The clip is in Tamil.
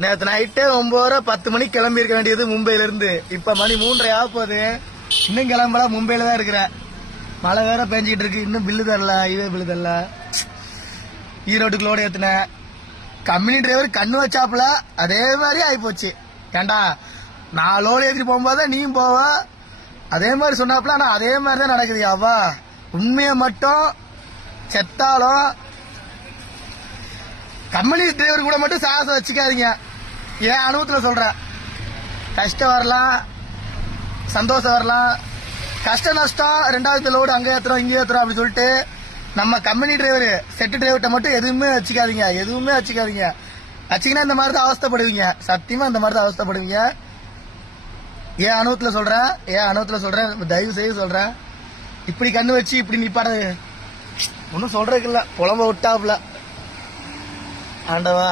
நேற்று நைட்டே 9:10 மணிக்கு கிளம்பி இருக்க வேண்டியது மும்பைல இருந்து. இப்ப மணி 3:30 ஆக போகுது. இன்னும் கிளம்பல, மும்பைல தான் இருக்கிறேன். மழை வேற பெஞ்சிட்டு இருக்கு. இன்னும் பில்லு தரல, ஹைவே பில்லு தரல. ஈரோட்டுக்கு லோடு ஏத்துனேன். கம்பெனி டிரைவர் கண்ணு வச்சாப்புல அதே மாதிரி ஆயிப்போச்சு. ஏண்டா நான் லோடு ஏற்றிட்டு போகும்போது நீயும் போவ அதே மாதிரி சொன்னாப்புல. ஆனா அதே மாதிரி தான் நடக்குது. அவ்வா உண்மையை மட்டும் செத்தாலும் கம்பெனி டிரைவர் கூட மட்டும் சாகசம் வச்சுக்காதீங்க. ஏன் அனுபவத்துல சொல்றேன். கஷ்டம் வரலாம், சந்தோஷம் வரலாம். கஷ்ட நஷ்டம் ரெண்டாவது லோடு அங்கே ஏத்துறோம் இங்கே ஏத்துறோம் அப்படி சொல்லிட்டு நம்ம கம்பெனி டிரைவர் செட்டு டிரைவர்கிட்ட மட்டும் எதுவுமே வச்சுக்காதீங்க. எதுவுமே வச்சுக்காதீங்க. வச்சிங்கன்னா இந்த மாதிரி தான் அவஸ்தப்படுவீங்க. சத்தியமா இந்த மாதிரி தான் அவஸ்தப்படுவீங்க. ஏன் அனுபவத்துல சொல்றேன். தயவு செய்து சொல்றேன். இப்படி கண்ணு வச்சு இப்படி நிப்பாட ஒன்னும் சொல்றதுக்கு இல்ல. புலம்ப விட்டாப்புல ஆண்டவா.